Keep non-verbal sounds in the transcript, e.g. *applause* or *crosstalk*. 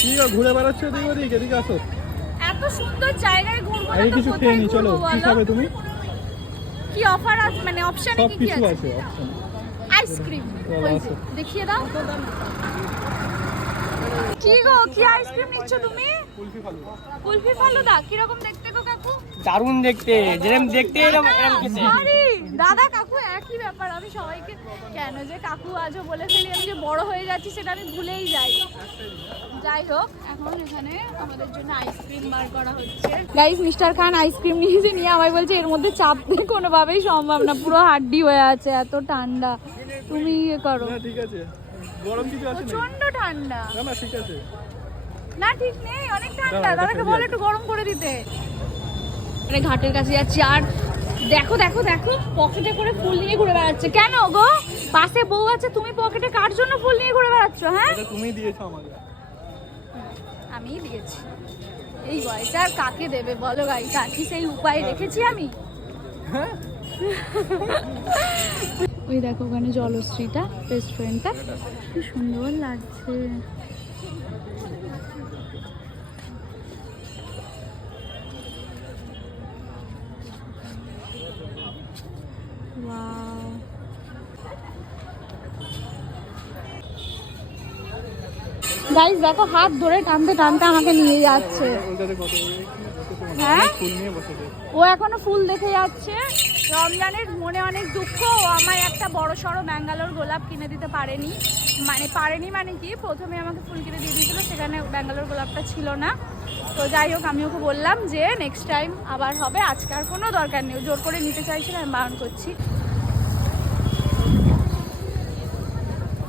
কি ঘুরে বেড়াচ্ছ এদিক ওদিক? এদিকে আসো। এত সুন্দর জায়গায় ঘুরবো আরে কিছু খেয়ে নি চলো। কি খাবে তুমি? কি অফার আছে মানে অপশনে কি কি আছে? আইসক্রিম। দেখিয়ে দাও। কি গো কি আইসক্রিম নিচ্ছ তুমি? কুলফি ফালুদা। কুলফি ফালুদা? কীরকম দেখতে গো কাকু? দারুণ দেখতে। যেরকম দেখতে এরকম দাদা কাকু একই ব্যাপার। আমি সবাইকে কেন যে কাকু আজও বলে ফেলি আমি যে বড় হয়ে যাচ্ছি সেটা আমি ভুলেই যাই। যাই হোক। এখন এখানে আমাদের জন্য আইসক্রিম বার করা হচ্ছে। গাইস মিস্টার খান আইসক্রিম নিয়েছে নিয়ে আমায় বলছে এর মধ্যে চাপতে কোনোভাবেই সম্ভব না পুরো হাড্ডি হয়ে আছে এত ঠান্ডা। তুমি ইয়ে করো। না ঠিক আছে। গরম কিছু আছে প্রচণ্ড ঠান্ডা। না না ঠিক আছে। না ঠিক নেই অনেক ঠান্ডা। দাদাকে বলে একটু গরম করে দিতে। মানে ঘাটের কাছে যাচ্ছি আর দেখো দেখো দেখো পকেটে করে ফুল নিয়ে ঘুরে বেড়াচ্ছে। কেন গো? পাশে বউ আছে তুমি পকেটে কার জন্য ফুল নিয়ে ঘুরে বেড়াচ্ছ হ্যাঁ? তুমি দিয়েছ আমাকে। আমিই দিয়েছি। এই বয়সে আর কাকে দেবে বলো ভাই? কাকি সেই উপায় রেখেছি আমি? *laughs* ওই দেখো ওখানে জলশ্রীটা রেস্টুরেন্টটা কি সুন্দর লাগছে। গাইস দেখো হাত ধরে টানতে টানতে আমাকে নিয়ে যাচ্ছে। হ্যাঁ? ও এখনও ফুল দেখে যাচ্ছে। রমজানের মনে অনেক দুঃখ। ও আমায় একটা বড় সড়ো ব্যাঙ্গালোর গোলাপ কিনে দিতে পারেনি। মানে পারেনি মানে কি? প্রথমে আমাকে ফুল কিনে দিয়ে দিয়েছিল, সেখানে ব্যাঙ্গালোর গোলাপটা ছিল না। তো যাই হোক, আমি ওকে বললাম যে নেক্সট টাইম আবার হবে। আজকে আর কোনো দরকার নেই। জোর করে নিতে চাইছিলাম আমি বারণ করছি।